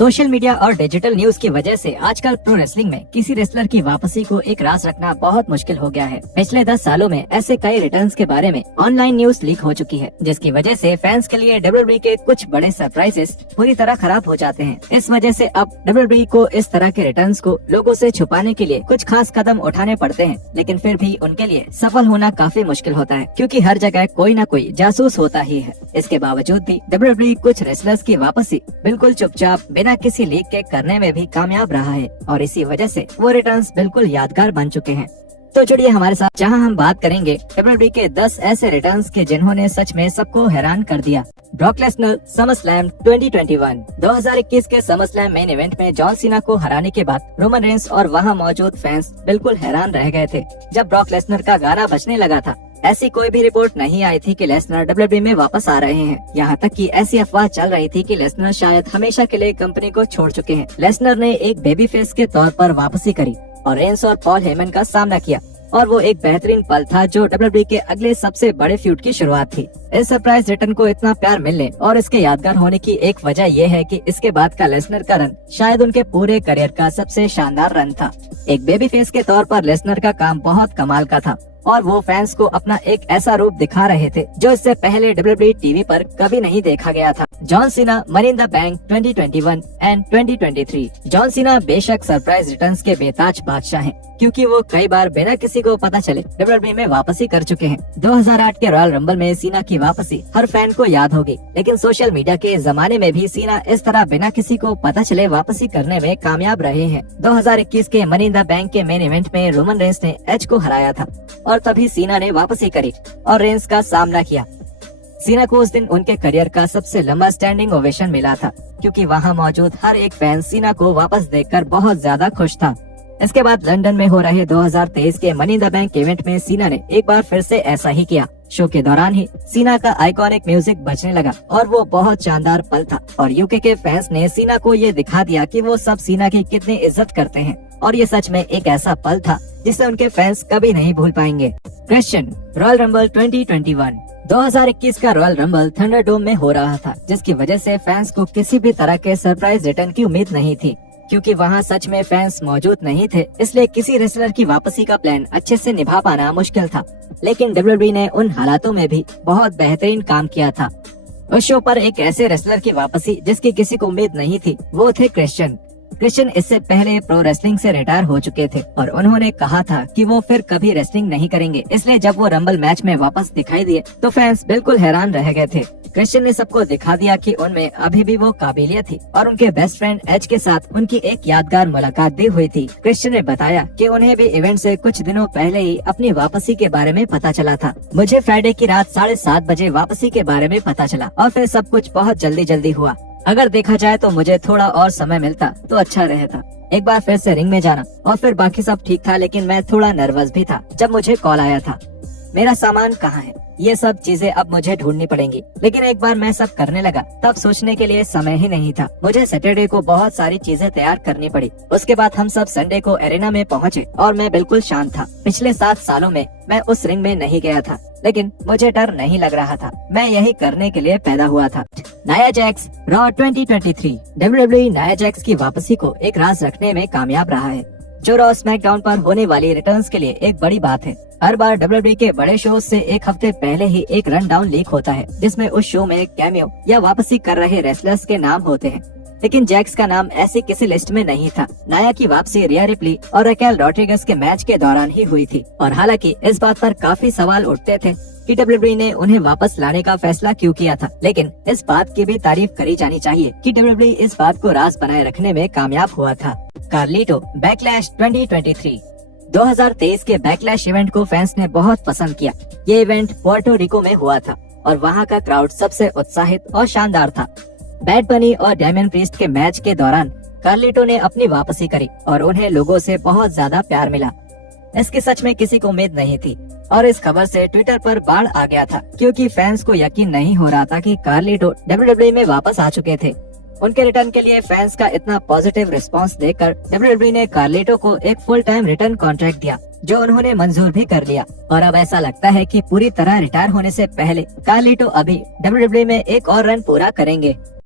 Social media और digital news की वजह से आजकल प्रो रेसलिंग में किसी रेसलर की वापसी को एक राज रखना बहुत मुश्किल हो गया है। पिछले 10 सालों में ऐसे कई रिटर्न्स के बारे में ऑनलाइन न्यूज लीक हो चुकी है, जिसकी वजह से फैंस के लिए डब्ल्यूडब्ल्यूई के कुछ बड़े सरप्राइजेस पूरी तरह खराब हो जाते हैं। इस वजह से अब डब्ल्यूडब्ल्यूई को इस तरह के रिटर्न्स को लोगों से छुपाने के लिए कुछ खास कदम उठाने पड़ते हैं, लेकिन फिर भी उनके लिए सफल होना काफी मुश्किल होता है, क्योंकि हर जगह कोई न कोई जासूस होता ही है। इसके बावजूद भी डब्ल्यूडब्ल्यूई कुछ रेसलर्स की वापसी बिल्कुल चुपचाप बिना किसी लीक के करने में भी कामयाब रहा है, और इसी वजह से वो रिटर्न्स बिल्कुल यादगार बन चुके हैं। तो जुड़िए हमारे साथ, जहां हम बात करेंगे डब्ल्यूडब्ल्यूई के 10 ऐसे रिटर्न्स के जिन्होंने सच में सबको हैरान कर दिया। ब्रॉक लेसनर समरस्लैम 2021 के समरस्लैम मेन इवेंट में जॉन सीना को हराने के बाद रोमन रेंस और वहां मौजूद फैंस बिल्कुल हैरान रह गए थे। जब ब्रॉक लेसनर का गाना बजने लगा था, ऐसी कोई भी रिपोर्ट नहीं आई थी कि लेसनर डब्ल्यूडब्ल्यूई में वापस आ रहे हैं। यहाँ तक कि ऐसी अफवाह चल रही थी कि लेसनर शायद हमेशा के लिए कंपनी को छोड़ चुके हैं। लेसनर ने एक बेबी फेस के तौर पर वापसी करी और रेंस और पॉल हेमन का सामना किया, और वो एक बेहतरीन पल था जो डब्ल्यूडब्ल्यूई के अगले सबसे बड़े फ्यूड की शुरुआत थी। इस सरप्राइज रिटर्न को इतना प्यार मिलने और इसके यादगार होने की एक वजह यह है कि इसके बाद का लेसनर का रन शायद उनके पूरे करियर का सबसे शानदार रन था। एक बेबी फेस के तौर पर लेसनर का काम बहुत कमाल का था, और वो फैंस को अपना एक ऐसा रूप दिखा रहे थे जो इससे पहले डब्ल्यूडब्ल्यूई टीवी पर कभी नहीं देखा गया था। John Cena money in the bank 2021 and 2023। John Cena बेशक सरप्राइज रिटर्न्स के बेताज बादशाह हैं, क्योंकि वो कई बार बिना किसी को पता चले डब्ल्यूडब्ल्यूई में वापसी कर चुके हैं। 2008 के रॉयल रंबल में सीना की वापसी हर फैन को याद होगी, लेकिन सोशल मीडिया के जमाने में भी सीना इस तरह बिना किसी को पता चले वापसी करने में कामयाब रहे हैं। 2021 के मनी इन द बैंक के मेन इवेंट में रोमन रेंस ने एज को हराया था, और तभी सीना ने वापसी करी और रेंस का सामना किया। सीना को उस दिन उनके करियर का सबसे लंबा स्टैंडिंग ओवेशन मिला था, क्योंकि वहां मौजूद हर एक फैन सीना को वापस देखकर बहुत ज्यादा खुश था। इसके बाद लंदन में हो रहे 2023 के money in the bank event में सीना ने एक बार फिर से ऐसा ही किया। शो के दौरान ही सीना का आइकॉनिक म्यूजिक बजने लगा, और वो बहुत शानदार पल था, और यूके के फैंस ने सीना को ये दिखा दिया कि वो सब सीना की कितनी इज्जत करते हैं, और ये सच में एक ऐसा पल था जिसे उनके फैंस कभी नहीं भूल पाएंगे। Christian royal rumble 2021। 2021 का रॉयल रंबल थंडरडोम में हो रहा था, जिसकी वजह से फैंस को किसी भी तरह के सरप्राइज रिटर्न की उम्मीद नहीं थी, क्योंकि वहां सच में फैंस मौजूद नहीं थे। इसलिए किसी रेसलर की वापसी का प्लान अच्छे से निभा पाना मुश्किल था, लेकिन डब्ल्यूडब्ल्यूई ने उन हालातों में भी बहुत बेहतरीन काम किया था। उस शो पर एक ऐसे रेसलर की वापसी जिसकी किसी को उम्मीद नहीं थी, वो थे क्रिश्चियन। क्रिश्चियन इससे पहले प्रो रेसलिंग से रिटायर हो चुके थे, और उन्होंने कहा था कि वो फिर कभी रेसलिंग नहीं करेंगे। इसलिए जब वो रंबल मैच में वापस दिखाई दिए तो फैंस बिल्कुल हैरान रह गए थे। क्रिश्चियन ने सबको दिखा दिया कि उनमें अभी भी वो काबिलियत थी, और उनके बेस्ट फ्रेंड एज के साथ उनकी एक यादगार मुलाकात भी हुई थी। क्रिश्चियन ने बताया कि उन्हें भी इवेंट से कुछ दिनों पहले ही अपनी वापसी के बारे में पता चला था। मुझे फ्राइडे की रात 7:30 बजे वापसी के बारे में पता चला, और फिर सब कुछ बहुत जल्दी हुआ। अगर देखा जाए तो मुझे थोड़ा और समय मिलता तो अच्छा रहता। एक बार फिर से रिंग में जाना, और फिर बाकी सब ठीक था, लेकिन मैं थोड़ा नर्वस भी था जब मुझे कॉल आया था। मेरा सामान कहाँ है, ये सब चीजें अब मुझे ढूंढनी पड़ेंगी। लेकिन एक बार मैं सब करने लगा तब सोचने के लिए समय ही नहीं था। मुझे सैटरडे को बहुत सारी चीजें तैयार करनी पड़ी। उसके बाद हम सब संडे को एरेना में पहुँचे, और मैं बिल्कुल शांत था। पिछले 7 सालों में मैं उस रिंग में नहीं गया था, लेकिन मुझे डर नहीं लग रहा था। मैं यही करने के लिए पैदा हुआ था। Nia Jax raw 2023। WWE Nia Jax की वापसी को एक राज रखने में कामयाब रहा है, जो रॉ स्मैकडाउन पर होने वाली रिटर्न्स के लिए एक बड़ी बात है। हर बार डब्ल्यूडब्ल्यूई के बड़े शो से एक हफ्ते पहले ही एक रन डाउन लीक होता है, जिसमें उस शो में कैमियो या वापसी कर रहे रेसलर्स के नाम होते हैं, लेकिन जैक्स का नाम ऐसी किसी लिस्ट में नहीं था। नाया की वापसी रिया रिप्ली और रैकेल रॉड्रिगस के मैच के दौरान ही हुई थी, और हालांकि इस बात पर काफी सवाल उठते थे कि डब्ल्यूडब्ल्यूई ने उन्हें वापस लाने का फैसला क्यों किया था, लेकिन इस बात की भी तारीफ करी जानी चाहिए कि डब्ल्यूडब्ल्यूई इस बात को राज बनाए रखने में कामयाब हुआ था। कार्लिटो बैकलैश 2023। 2023 के बैकलैश इवेंट को फैंस ने बहुत पसंद किया। ये इवेंट पोर्टो रिको में हुआ था, और वहाँ का क्राउड सबसे उत्साहित और शानदार था। बैड बनी और डेमियन प्रीस्ट के मैच के दौरान कार्लिटो ने अपनी वापसी करी, और उन्हें लोगों से बहुत ज्यादा प्यार मिला। इसकी सच में किसी को उम्मीद नहीं थी, और इस खबर से ट्विटर पर बाढ़ आ गया था, क्योंकि फैंस को यकीन नहीं हो रहा था कि कार्लिटो डब्ल्यूडब्ल्यूई में वापस आ चुके थे। उनके रिटर्न के लिए फैंस का इतना पॉजिटिव रिस्पांस देखकर डब्ल्यूडब्ल्यूई ने कार्लिटो को एक फुल टाइम रिटर्न कॉन्ट्रैक्ट दिया, जो उन्होंने मंजूर भी कर लिया। और अब ऐसा लगता है कि पूरी तरह रिटायर होने से पहले कार्लिटो अभी डब्ल्यूडब्ल्यूई में एक और रन पूरा करेंगे।